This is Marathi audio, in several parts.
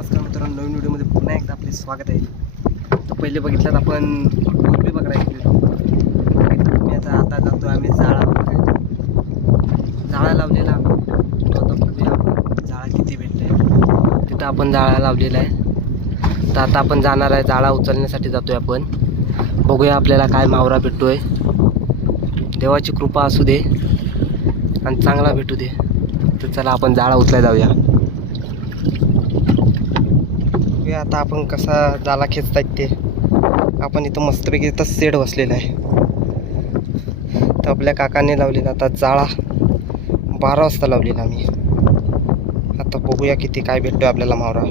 नमस्कार मित्रांनो नवीन व्हिडिओमध्ये पुन्हा एकदा आपले स्वागत आहे. तर पहिले बघितलं आपण कोलबी बघायला गेलो बघितलं तुम्ही आता आता जातो आम्ही जाळा जाळा लावलेला बघूया जाळा किती भेटले. तिथं आपण जाळा लावलेला आहे. तर आता आपण जाणार आहे जाळा उचलण्यासाठी जातोय आपण. बघूया आपल्याला काय मावरा भेटतोय. देवाची कृपा असू दे. आणि चांगला भेटू दे. तर चला आपण जाळा उचलाय जाऊया. बघूया आता आपण कसा जाला खेचतायत ते. आपण इथं मस्तपैकी इथं सेड बसलेला आहे. तर आपल्या काकाने लावलेला आता जाळा. बारा वाजता लावलेला आम्ही. आता बघूया किती काय भेटतो आपल्याला मावरा.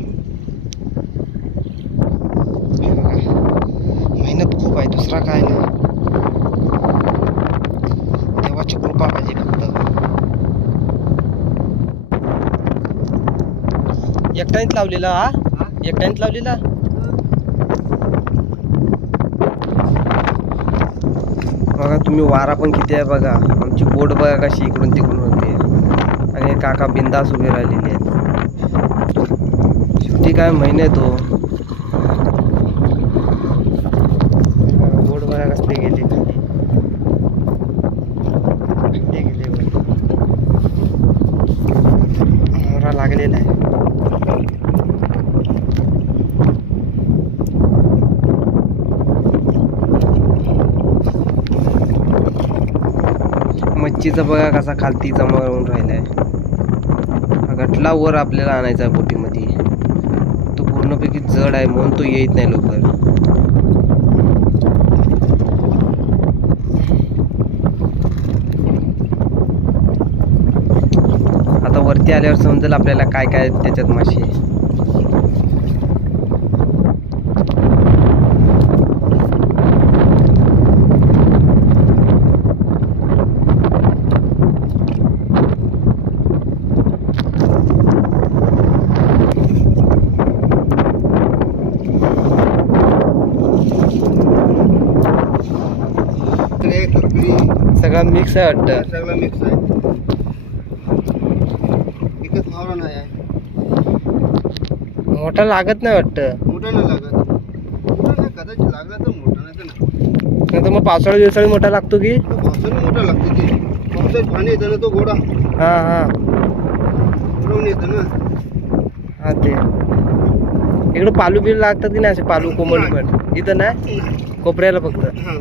मेहनत खूप आहे दुसरा काय नाही. देवाची कृपा पाहिजे फक्त. एकट्यानेच लावलेला हा? एकट्यानेच लावलेला? बघा तुम्ही वारा पण किती आहे बघा. आमची बोट बघा कशी इकडून तिकडून होते. आणि काका बिंदास उभे राहिलेले आहेत. शेवटी काय महिने तो. बोट बघा कसले गेले खाली. ते गेले वर. मोरा लागलेला आहे गच्चीचा बघा कसा खालती जमा होऊन राहिलाय. हा गटला वर आपल्याला आणायचा आहे बोटीमध्ये. तो पूर्णपैकी जड आहे म्हणून तो येत नाही लवकर. आता वरती आल्यावर समजेल आपल्याला काय काय त्याच्यात मासे सगळं मिक्स आहे वाटतं. सगळं मिक्स आहे. एकच मावरा नाही आहे. मोठा लागत नाही वाटतं. मोठा नाही लागत. मोठा नाही कदाचित लागला तर मोठा नाही तर नाही. नाही तर मग पावसाळी दिवसाळी मोठा लागतो की? तो पावसाने मोठा लागतो ते पावसात पाणी येतं ना तो गोडा. हा हा. उडवून येतं ना. हा ते. इकडं पालू बिलू लागतात की नाही असे पालू कोंबडी पण इथं नाही? कोपऱ्याला फक्त. हां.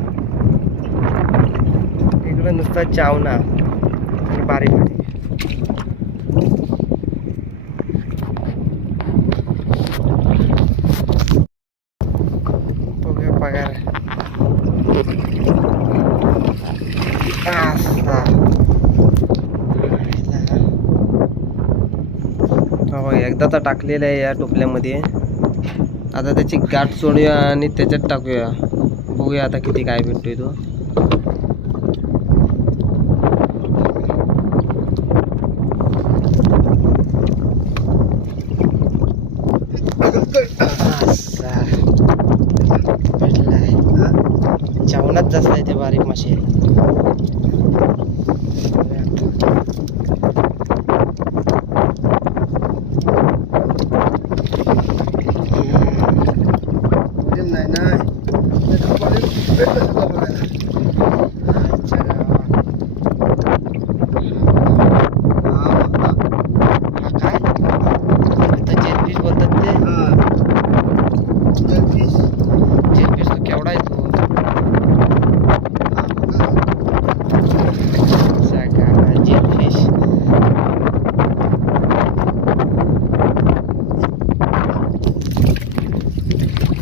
इकडं नुसता चावना आणि बारीक बारीक पगार. असा. हा एकदा तर टाकलेलं आहे या टोपल्यामध्ये. आता त्याची गाठ सोडूया आणि त्याच्यात टाकूया. बघूया आता किती काय भेटतोय तो. असा. भेटलाय चावणात जास्त आहे ते बारीक मासे नाही नाही त्याचं पाणी भेटलं सगळं बघायला. अच्छा. हां, हां. हा काय इथं जेलफिश बोलतात ते हां. जलफिश. जेलफिश तो केवढा आहे तो हां, बघा. अच्छा का जेलफिश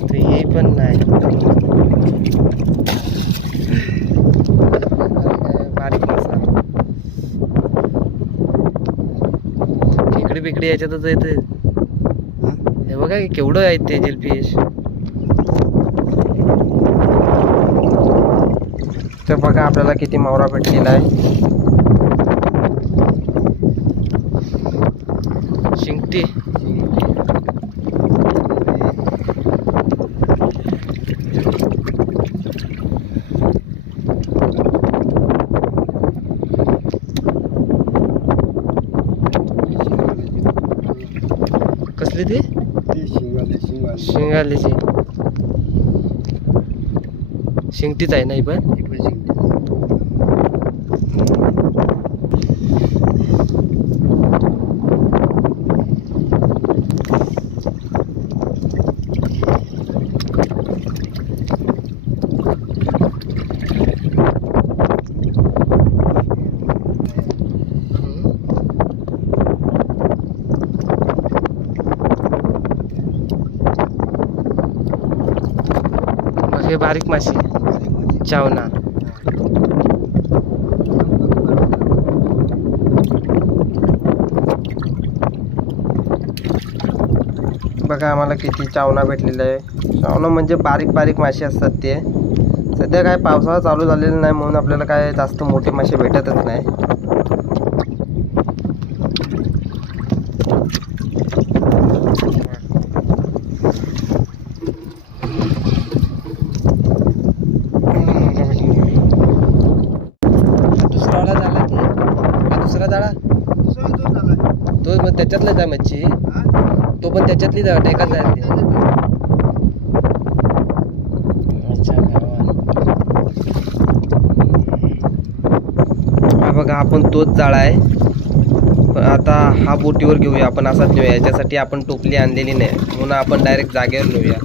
तो हे पण नाही बारीक मासा खेकडे बिकडे याच्यातच येते हे बघा केवढं आहेत ते जेलफिश तर बघा आपल्याला किती मावरा भेटलेला आहे शिंगटी कसली ती ते शिंगवाले शिंगवाले शेंगालीची शेंगटीच आहे नाही पण? हे बारीक माशी. चावना. बघा आम्हाला किती चावना भेटलेलं आहे. चावना म्हणजे बारीक बारीक मासे असतात ते. सध्या काय पावसाळा चालू झालेला नाही म्हणून आपल्याला काय जास्त मोठे मासे भेटतच नाही दुसरा वाला झाला की हा दुसरा झाला दुसरा तो झाला. तो मग त्याच्यातलाच आहे मच्छी हा? तो पण त्याच्यातलीच आहे एकाच आहे ते. अच्छा हा बघा आपण तोच जाळा आहे. पण आता हा बोटीवर घेऊया आपण असाच नेऊया. याच्यासाठी आपण टोपली आणलेली नाही. म्हणून आपण डायरेक्ट जागेवर नेऊया.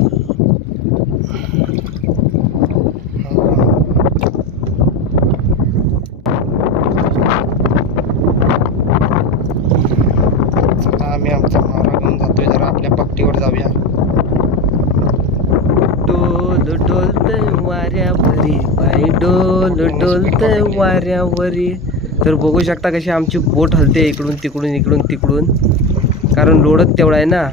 आम्ही आमचा मारा घेऊन जातोय जरा आपल्या पट्टीवर जाऊया. डोल डोलतय वाऱ्यावरी बाई डोल डोलतय वाऱ्यावरी. तर बघू शकता कशी आमची बोट हलते इकडून तिकडून इकडून तिकडून. कारण लोडच तेवढा आहे ना.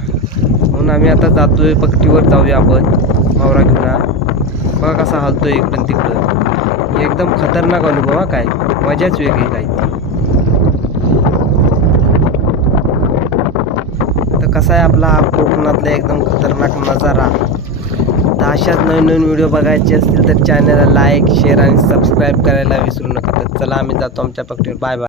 म्हणून आम्ही आता जातोय पट्टीवर जाऊया आपण मावरा घेऊन. बघा कसा हलतोय इकडून तिकडून. एकदम खतरनाक अनुभव हा काय. मजाच वेगळी काय ती तर कसा आहे आपला हा कोकणातला एकदम खतरनाक नजारा? तर अशाच नवीन नवीन व्हिडिओ बघायचे असतील तर चॅनलला लाईक शेअर आणि सबस्क्राईब करायला विसरू नका. तर चला आम्ही जातो आमच्या पक्षीवर बाय बाय